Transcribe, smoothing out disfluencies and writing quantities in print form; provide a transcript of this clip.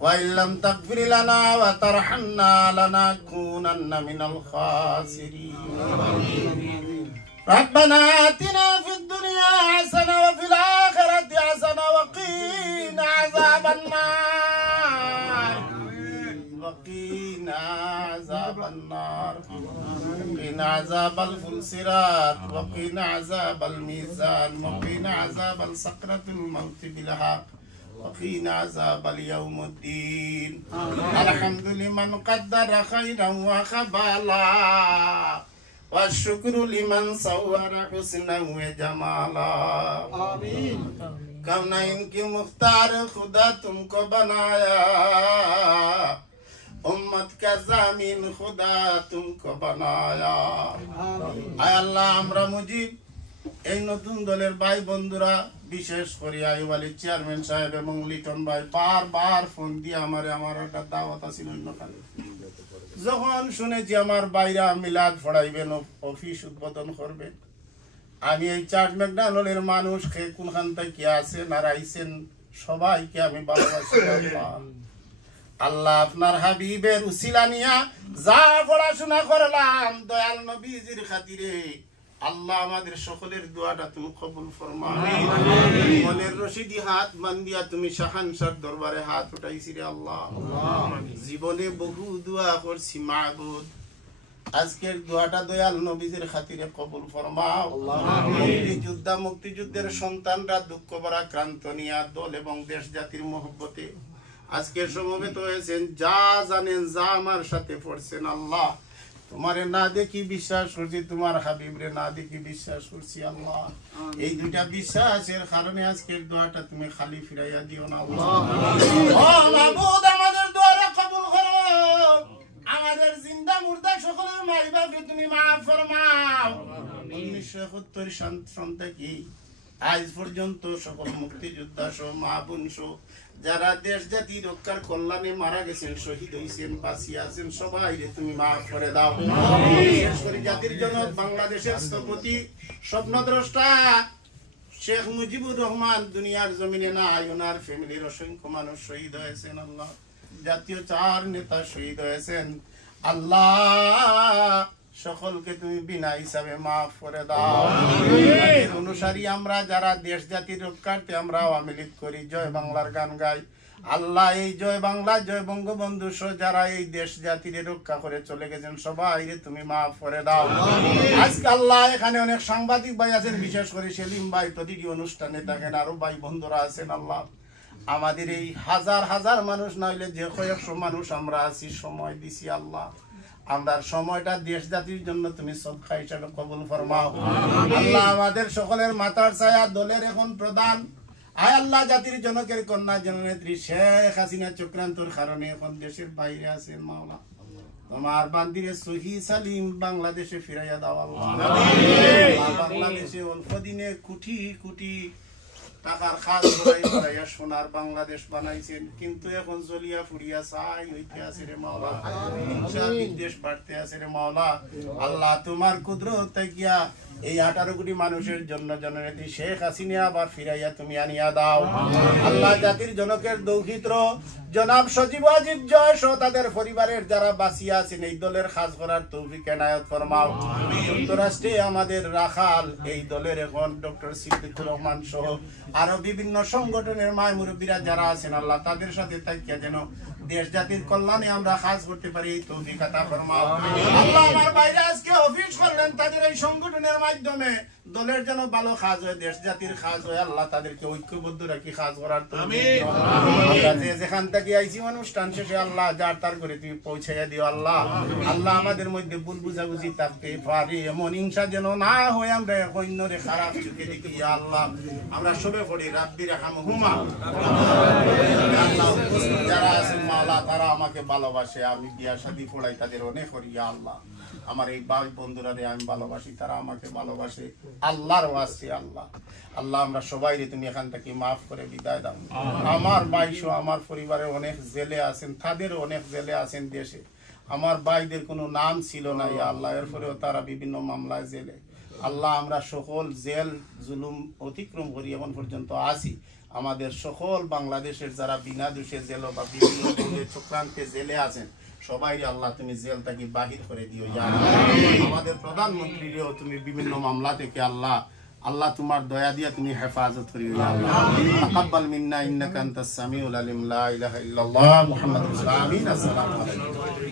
وإن لم تغفر لنا وترحمنا لنكونن من الخاسرين ربنا آتنا في الدنيا حسنة وفي الآخرة حسنة وقنا عذاب النار وقنا عذاب النار وقنا عذاب الفلسرات وقنا عذاب الميزان وقنا عذاب السكرة الموت بالحق وقنا عذاب اليوم الدين الحمد لمن قدر خيرا وخبالا والشكر لمن صور حسنا وجمالا آمين कौनाइन की मुख्तार खुदा तुमको बनाया उम्मत का जामीन खुदा तुमको बनाया आय अल्लाह আমরা মুজিব এই নতুন দলের ভাই বন্ধুরা বিশেষ করে আইয়ুব আলী চেয়ারম্যান সাহেব এবং লিটন ভাই বারবার ফোন দিয়ে আমার একটা দাওয়াত আছিল অন্যখানে যখন শুনেছি আমার বাইরা মিলাদ পড়াইবেন অফিস উদ্বোধন করবেন আমি এই চার্জ ম্যাকডোনাল্ডের মানুষ কে কোনখান থেকে আছেন আর আইছেন সবাইকে আমি ভালোবাসি আল্লাহ আপনার হাবিবের উসিলা নিয়া যা পড়াশোনা করলাম দয়াল নবীজির খাতিরে আল্লাহ আমাদের সকলের দোয়াটা তুমি কবুল ফরমাও আমিন মনের রশিদি হাত বান্দিয়া তুমি শাহানশার দরবারে হাত উঠাইছি রে আল্লাহ জীবনে বহু দোয়া করছি মাবুদ আজকের দোয়াটা দয়াল নবীজির খাতিরে কবুল ফরমাও আমিন মুক্তিযুদ্ধের সন্তানরা দুঃখ ভরা ক্রান্ত নিয়া দল এবং দেশ জাতির মহব্বতে আজকে সমবেত হয়েছেন যা জানেন যা আমার সাথে পড়ছেন আল্লাহ তোমারে না দেখি বিশ্বাস করছি তোমার হাবিবরে না দেখি বিশ্বাস করছি আল্লাহ এই দুইটা বিশ্বাসের কারণে আজকের দোয়াটা তুমি খালি ফিরাইয়া দিও না আল্লাহ ও মাবুদ আমাদের দোয়াটা কবুল করো আমাদের জিন্দা মুর্দা সকলের মাই বাপকে তুমি মাফ ফরমাও 1971 সন থেকে আজ পর্যন্ত সকল মুক্তিযোদ্ধা সহ মা বোন সহ যারা দেশ জাতি রক্ষার কল্যাণে মারা গেছেন শহীদ হয়েছেন বাঁচিয়ে আছেন সবাই তুমি মাফ করে দাও বিশেষ করে জাতির জনক বাংলাদেশের স্থপতি স্বপ্নদ্রষ্টা শেখ মুজিবুর রহমান দুনিয়ার জমিনে নাই ওনার ফ্যামিলির অসংখ্য মানুষ শহীদ হয়েছেন আল্লাহ জাতীয় চার নেতা শহীদ হয়েছেন আল্লাহ সকলকে তুমি বিনা হিসাবে মাফ করে দাও এর অনুসারী আমরা যারা দেশ জাতির রক্ষার্থে আমরা আওয়ামী লীগ করি জয় বাংলার গান গাই আল্লাহ এই জয় বাংলা জয় বঙ্গবন্ধু সহ যারা এই দেশ জাতির রক্ষা করে চলে গেছেন সবাই তুমি মাফ করে দাও আজকে আল্লাহ এখানে অনেক সাংবাদিক ভাই আছেন বিশেষ করে সেলিম ভাই প্রতিটি অনুষ্ঠানে থাকেন আরো ভাই বন্ধুরা আছেন আল্লাহ আমাদের এই হাজার হাজার মানুষ না হইলে যে কয়েকশো মানুষ আমরা আছি সময় দিছি আল্লাহ আমরা সময়টা দেশ জাতির জন্য তুমি সদকা হিসাবে কবুল ফরমাও আল্লাহ আমাদের সকলের মাথার ছায়া দলের এখন প্রধান আয় আল্লাহ জাতির জনকের কন্যা জননেত্রী শেখ হাসিনা চক্রান্তর কারণে এখন দেশের বাইরে আছেন মাওলা তোমার বান্দিরে সহি সালিম বাংলাদেশে ফিরাইয়া দাও আল্লাহ বাংলাদেশে অল্প দিনে কোটি কোটি টাকার খাস করাইয়া সোনার বাংলাদেশ বানাইছেন কিন্তু এখন জলিয়া ফুরিয়া চাই হইতে আছে রে মাওলা হিংসা বিদ্বেষ বাড়তে আছে রে মাওলা আল্লাহ তোমার কুদরত থাকিয়া এই 18 কোটি মানুষের জন্য জননেত্রী শেখ হাসিনা আবার ফিরাইয়া তুমি আনিয়া দাও আল্লাহ জাতির জনকের দৌহিত্র জনাব সজীব ওয়াজিব জয় সহ তাদের পরিবারের যারা বাঁচিয়া আছেন এই দলের খাস করার তৌফিক এনায়েত ফরমাও যুক্তরাষ্ট্রে আমাদের রাখাল এই দলের এখন ডক্টর সিদ্দিকুর রহমান সহ আরো বিভিন্ন সংগঠনের মায় মুরব্বীরা যারা আছেন আল্লাহ তাদের সাথে থাকিয়া যেন দেশ জাতির কল্যাণে আমরা কাজ করতে পারি এই তৌফিক আতা ফরমাও আল্লাহ আমার বাইরে আজকে অফিস করলেন তাদের এই সংগঠনের মাধ্যমে দলের যেন ভালো কাজ হয় দেশ জাতির কাজ হয় আল্লাহ তাদেরকে ঐক্যবদ্ধ রাখি কাজ করার তৌফিক আমরা যে যেখান থেকে আইছি অনুষ্ঠান শেষে আল্লাহ যার তার করে তুমি পৌঁছাইয়া দিও আল্লাহ আল্লাহ আমাদের মধ্যে ভুল বুঝাবুঝি থাকতে পারে এমন হিংসা যেন না হয় আমরা অন্যরে খারাপ চোখে দেখি ইয়া আল্লাহ আমরা সবে পড়ি রাব্বির হামহুমা আল্লাহ যারা আছেন মাওলা তারা আমাকে ভালোবাসে আমি বিয়া শাদী পড়াই তাদের অনেক করি ইয়া আল্লাহ আমার এই ভাই বন্ধুরা আমি ভালোবাসি তারা আমাকে ভালোবাসে আল্লাহর ওয়াস্তে আল্লাহ আল্লাহ আমরা সবাই তুমি এখান থেকে মাফ করে বিদায় দাও আমার ভাইসো আমার পরিবারে অনেক জেলে আছেন তাদের অনেক জেলে আছেন দেশে আমার ভাইদের কোনো নাম ছিল না ইয়া আল্লাহ এরপরেও তারা বিভিন্ন মামলায় জেলে আল্লাহ আমরা সকল জেল জুলুম অতিক্রম করি এখন পর্যন্ত আসি আমাদের সকল বাংলাদেশের যারা বিনা দোষে জেল বা বিভিন্ন চক্রান্তে জেলে আছেন সবাই আল্লাহ তুমি জেল থেকে বাহির করে দিও ইয়া আল্লাহ। আমাদের প্রধানমন্ত্রীও তুমি বিভিন্ন মামলা থেকে আল্লাহ আল্লাহ তোমার দয়া দিয়া তুমি হেফাজত করিও ইয়া আল্লাহ। তাকাব্বাল মিন্না ইন্নাকা আনতাস সামিউল আলিম লা ইলাহা ইল্লাল্লাহ মুহাম্মাদুর রাসূলুল্লাহ। আমিন। আসসালামু আলাইকুম।